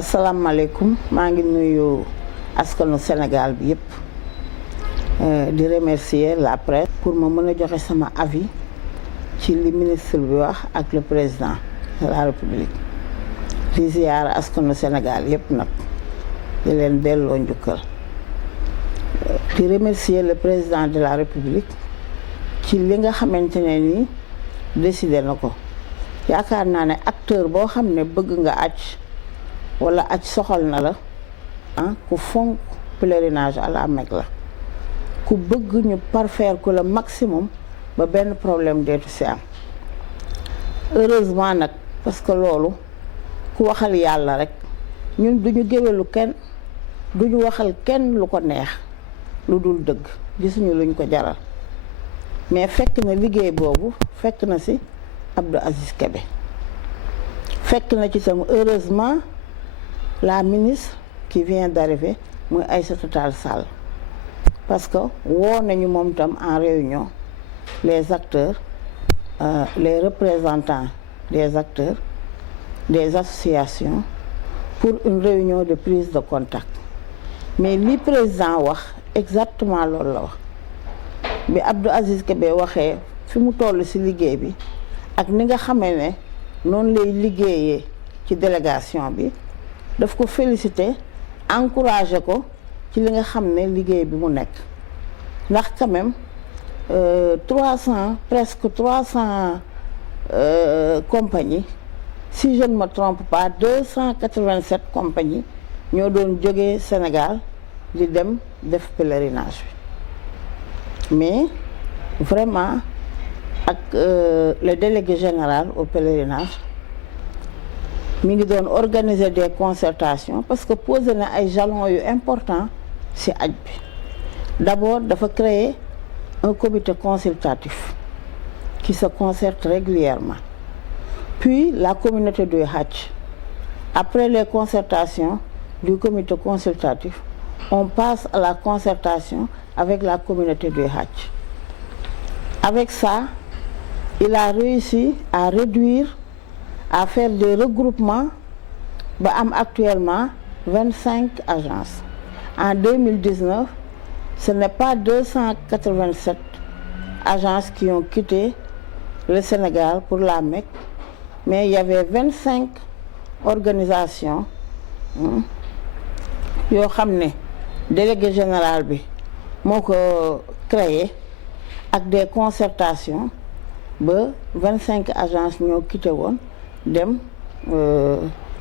asalaamaaleykum maa ngi nuyu askanu Sénégal bi yëpp di remercier la presse pour ma mën a joxe sama avis ci li ministre bi wax ak le président de la République di ziyaara askanu Sénégal yëpp nag di leen delloo njukkal di remercier le président de la République ci li nga xamante ne ni décidé na ko yaakaar naa ne acteur boo xam ne bëgg nga acc wala aj soxal na la ku fonk pèlerinage à la Mecque la ku bëgg ñu parfaire ko le maximum ba benn problème deetu si am heureusement nag parce que loolu ku waxal yàlla rek ñun duñu géwélu kenn duñu waxal kenn lu ko neex lu dul dëgg gisuñu luñ ko jaral mais fekk na liggéey boobu fekk na si Abdou Aziz Kébé fekk na ci tam heureusement la ministre qui vient d'arriver muy Aïssata Tall Sall parce que woo nañu moom tam en réunion les acteurs les représentants des acteurs des associations pour une réunion de prise de contact mais li président wax exactement loolu la wax bi Abdou Aziz Kébé waxee fi mu toll ci liggéey bi ak ni nga xamee ne noonu lay liggéeyee ci délégation bi daf ko féliciter encourager ko ci li nga xam ne liggéey bi mu nekk ndax quand même 300 presque 300 compagnies si je ne me trompe pas 287 compagnies ñoo doon jógee Sénégal di dem def pèlerinage bi mais vraiment ak le délégué général au pèlerinage mi ngi doon organiser des concertations parce que posé na ay jalons yu important ci aj bi d'abord dafa créer un comité consultatif qui se concerte régulièrement puis la communauté du Hajj après les concertations du comité consultatif on passe à la concertation avec la communauté du Hajj avec ça il a réussi à réduire à faire des regroupements ba am actuellement 25 agences en 2019 ce n'est pas 287 agences qui ont quitté le Sénégal pour la Mecque mais il y avait 25 organisations yoo xam ne délégué général bi moo ko créé ak des concertations ba 25 agences ñoo quitté woon dem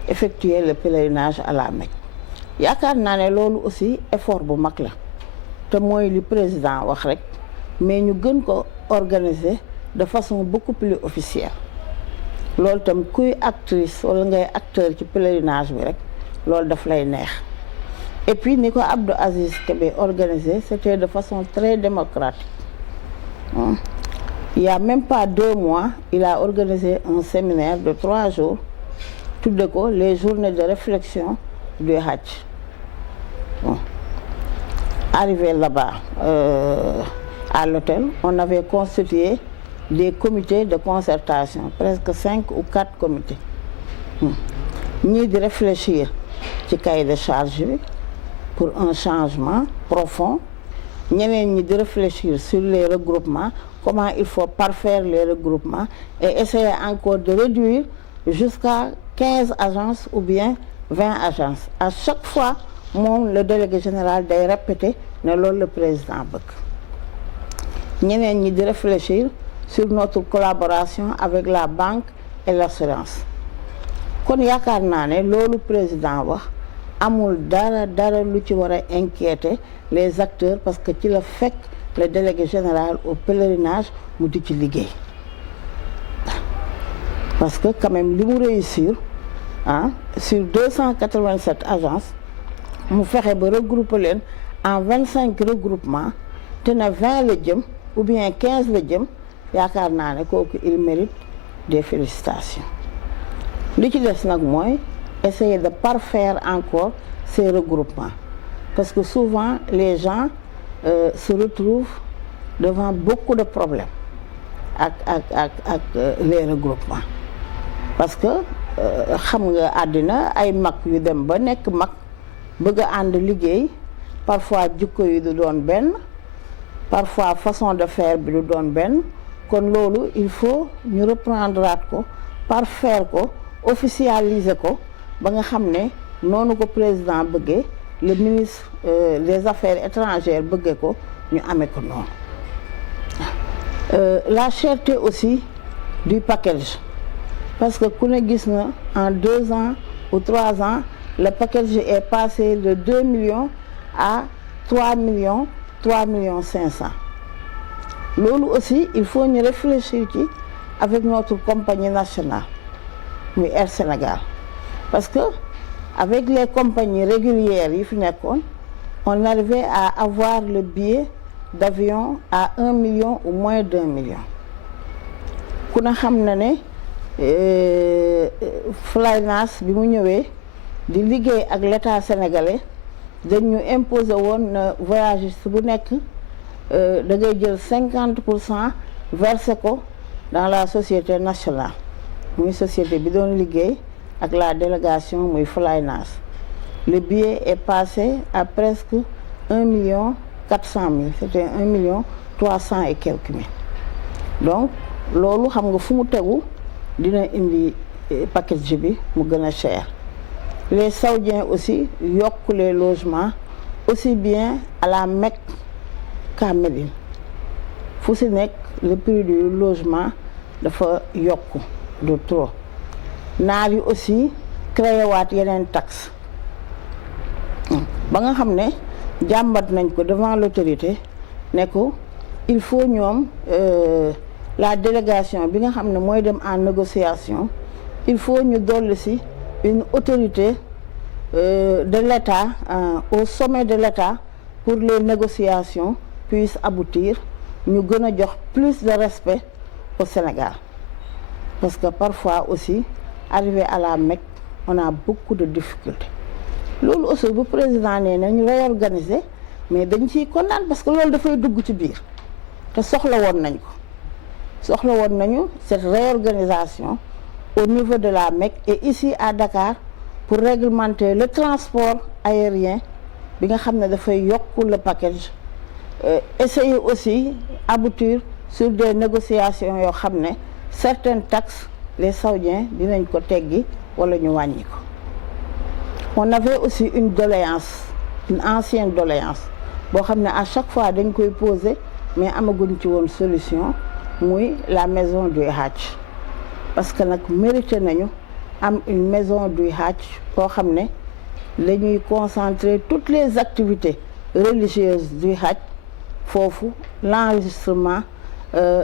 effectuer le pèlerinage à la Mecque yaakaar naa ne loolu aussi effort bu mag la te mooy li président wax rek mais ñu gën ko organiser de façon beaucoup plus officielle loolu tam kuy actrice wala ngay acteur ci pèlerinage bi rek loolu daf lay neex et puis ni ko Abdou Aziz Kébé organisé c'était de façon très démocratique il y a même pas 2 mois il a organisé un séminaire de 3 jours tudde ko les journées de réflexion du Hajj bon arrivé là-bas à l'hôtel on avait constitué des comités de concertation presque 5 ou 4 comités ñii di réfléchir ci cahier de charge bi pour un changement profond ñeneen ñi di réfléchir sur les regroupements comment il faut parfaire les regroupements et essayer encore de réduire jusqu'à 15 agences ou bien 20 agences à chaque fois moom le délégué général day répéter ne loolu le président bëgg ñeneen ñi di réfléchir sur notre collaboration avec la banque et l'assurance kon yaakaar naa ne loolu président wax amul dara lu ci war a inquiéter les acteurs parce que ci la fekk le délégué général au pèlerinage mu di ci liggéey parce que quand même li mu réussir sur 287 agences mu fexe ba regrouper leen en 25 regroupements te na 20 la jëm ou bien 15 la jëm yaakaar naa ne kooku il mérite des félicitations li ci des nag mooy essayer de parfaire encore ces regroupements parce que souvent les gens se retrouvent devant beaucoup de problèmes ak les regroupements parce que xam nga àddina ay mag yu dem ba nekk mag bëgg a ànd liggéey parfois jikko yi du doon benn parfois façon de faire bi du doon benn kon loolu il faut ñu reprendraat ko parfaire ko officialiser ko ba nga xam ne noonu ko président bëggee le ministre des affaires étrangères bëggee ko ñu amee ko noonu la cherté aussi du package parce que ku ne gis na en 2 ans ou 3 ans le package est passé de 2 millions à 3 millions 500 loolu aussi il faut ñu réfléchir ci avec notre compagnie nationale muy Air Sénégal parce que avec les compagnies régulières yi fi nekkoon on arrivait à avoir le billet d'avion à 1 million ou moins d'1 million ku na xam na ne Flynas bi mu ñëwee di liggéey ak l'État sénégalais dañu imposer woon na voyagiste bu nekk da ngay jël 50% versé ko dans la société nationale muy société bi doon liggéey ak la délégation muy Flynas le billet est passé à presque 1 million 400 000 c'était 1 million 300 et quelques mille donc loolu xam nga fu mu tegu dina indi package bi mu gën a cher les Saoudiens aussi yokk les logements aussi bien à la Mecque qu'à Médine fu si nekk le prix du logement dafa yokk de trop naar yi aussi créé waat yeneen taxe ba nga xam ne jàmbat nañ ko devant l'autorité ne ko il faut ñoom la délégation bi nga xam ne mooy dem en négociation il faut ñu dolli si une autorité de l'État au sommet de l'État pour les négociations puissent aboutir ñu gën a jox plus de respect au Sénégal parce que parfois aussi arrivé à la Mecque on a beaucoup de difficultés loolu aussi bu président nee na ñu réorganiser mais dañ ciy kontaan parce que loolu dafay dugg ci biir te soxla woon nañu cette réorganisation au niveau de la Mecque et ici à Dakar pour réglementer le transport aérien bi nga xam ne dafay yokk le package essayer aussi aboutir sur des négociations yoo xam ne certaines taxes les Saoudiens dinañ ko teggi wala ñu wàññi ko. On avait aussi une doléance une ancienne doléance boo xam ne à chaque fois dañ koy poser mais amaguñ ci woon solution muy la maison du Hajj parce que nag mérité nañu am une maison du Hajj boo xam ne dañuy concentrer toutes les activités religieuses du Hajj foofu l'enregistrement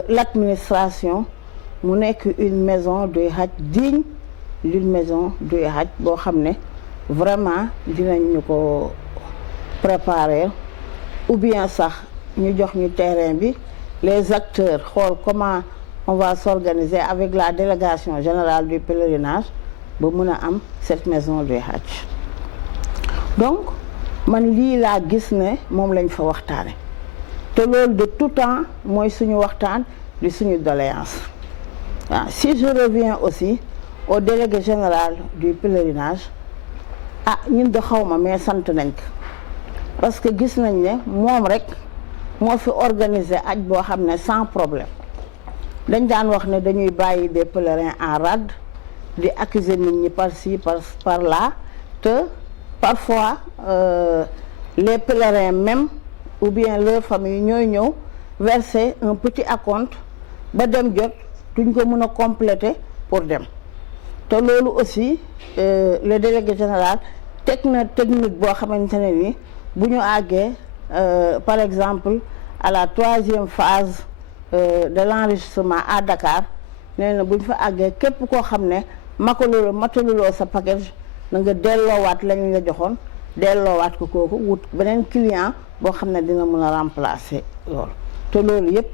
l'administration mu nekk une maison du Hajj digne d'une maison du Hajj boo xam ne vraiment dinañ ñu ko préparer ou bien sax ñu jox ñu terrain bi les acteurs xool comment on va s'organiser avec la délégation générale du pèlerinage ba mën a am cette maison du Hajj donc man lii laa gis ne moom lañ fa waxtaane te loolu de tout temps mooy suñu waxtaan di suñu doléance waaw si je reviens aussi au délégué général du pèlerinage ñun de xawma mais sant nañ ko parce que gis nañ ne moom rek moo fi organiser aj boo xam ne sans problème dañ daan wax ne dañuy bàyyi des pèlerins en rade di accuser nit ñi par-ci par là te parfois les pèlerins même ou bien leur famille ñooy ñëw verser un petit acompte ba dem jot duñ ko mën a compléter pour dem te loolu aussi le délégué général teg na technique boo xamante ne ni bu ñu àggee par exemple à la 3e phase de l'enregistrement à Dakar nee na bu ñu fa àggee képp koo xam ne mataluloo sa package na nga delloowaat lañ la joxoon delloowaat ko kooku wut beneen client boo xam ne dina mën a remplacer loolu te loolu yëpp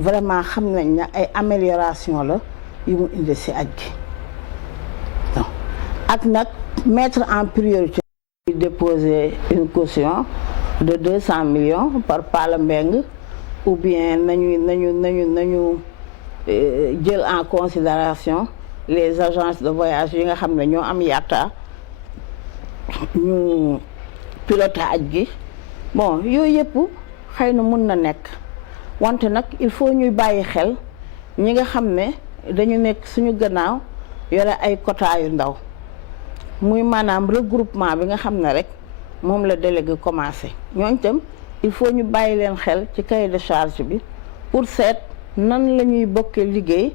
vraiment xam nañ ne ay amélioration la yu mu indi si aj gi ak nag mettre en priorité déposer une caution de 200 millions par Pala Mbeng ou bien nañu jël en considération les agences de voyage yi nga xam ne ñoo am yatta ñu pilotage gi bon yooyu yëpp xëy na mun na nekk wante nag il faut ñuy bàyyi xel ñi nga xam ne dañu nekk suñu gannaaw yore ay quota yu ndaw muy maanaam regroupement bi nga xam ne rek moom la délégué commencé ñooñ tam il faut ñu bàyyi leen xel ci cahier de charge bi pour seet nan la ñuy bokkee liggéey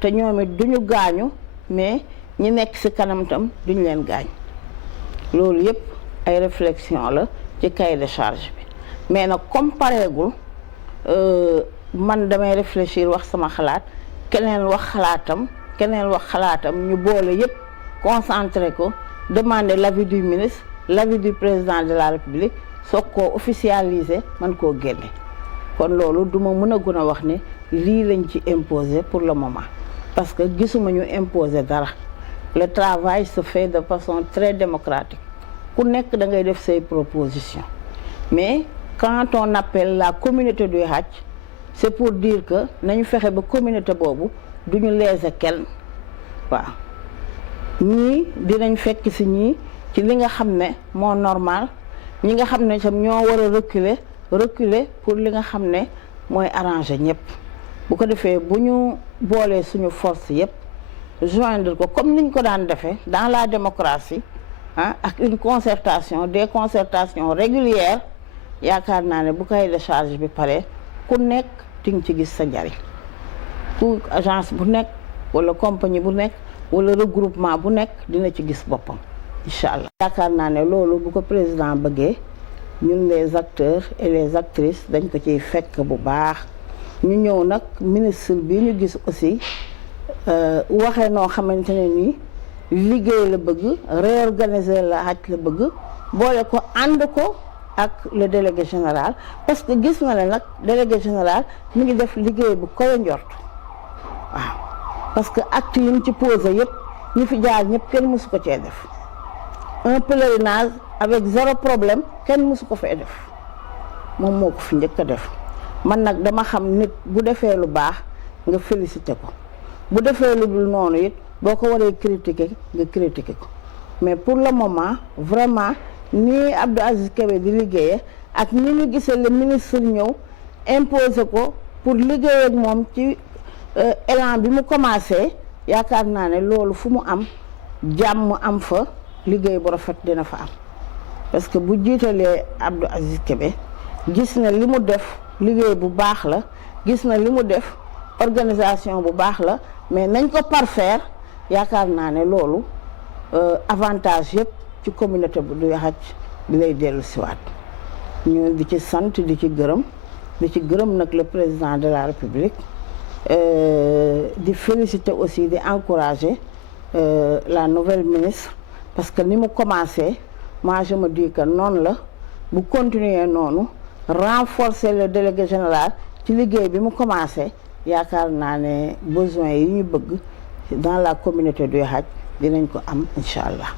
te ñoom it duñu gaañu mais ñi nekk ci kanam tam duñu leen gaañ loolu yëpp ay réflexion la ci cahier de charge bi mais nag comme pareegul man damay réfléchir wax sama xalaat keneen wax xalaatam ñu boole yëpp concentré ko demander l'avis du ministre l'avis du président de la République soog koo officialiser man koo génne kon loolu duma mën a gën a wax ne lii lañ ci imposer pour le moment parce que gisuma ñu imposer dara le travail se fait de façon très démocratique ku nekk da ngay def say propositions mais quand on appelle la communauté du Hajj c'est pour dire que nañu fexe ba communauté boobu duñu léser kenn waaw ñii dinañ fekk ci ñii ci li nga xam ne moo normal ñi nga xam ne tam ñoo war a reculer pour li nga xam ne mooy arranger ñëpp bu ko defee bu ñu boolee suñu force yëpp joindre ko comme niñ ko daan defee dans la démocratie ak une concertation des concertations régulières yaakaar naa ne bu cahier de charge bi pare ku nekk di nga ci gis sa njariñ ku agence bu nekk wala compagnie bu nekk wala regroupement bu nekk dina ci gis boppam incha allah. yaakaar naa ne loolu bu ko président bëggee ñun les acteurs et les actrices dañ ko ciy fekk bu baax ñu ñëw nag ministre bi ñu gis aussi waxee noo xamante ne nii liggéey la bëgg réorganiser la Hajj la bëgg boole ko ànd ko ak le délégué général parce que gis na ne nag délégué général mi ngi def liggéey bu koy njort waaw parce que acte yi ñu ci posé yëpp ñu fi jaar ñëpp kenn mësu ko cee def un pèlerinage avec 0 problème kenn mësu ko fee def moom moo ko fi njëkk a def man nag dama xam nit bu defee lu baax nga félicité ko bu defee lu dul noonu it boo ko waree critiquer nga critiquer ko mais pour le moment vraiment ni Abdou Aziz Kébé di liggéeyee ak ni ñu gisee le ministre ñëw imposer ko pour liggéey ak moom ci élan bi mu commencé yaakaar naa ne loolu fu mu am jàmm am fa liggéey bu rafet dina fa am parce que bu jiitalee Abdou Aziz Kébé gis na li mu def liggéey bu baax la gis na li mu def organisation bu baax la mais nañ ko parfaire yaakaar naa ne loolu avantage yëpp ci communauté bu du Hajj bi lay dellu siwaat ñu di ci sant di ci gërëm nag le président de la République di féliciter aussi di encourager la nouvelle ministre parce que ni mu commencé moi je me dis que noonu la bu continuer noonu renforcer le délégué général ci liggéey bi mu commencé yaakaar naa ne besoin yi ñu bëgg dans la communauté du Hajj dinañ ko am incha allah.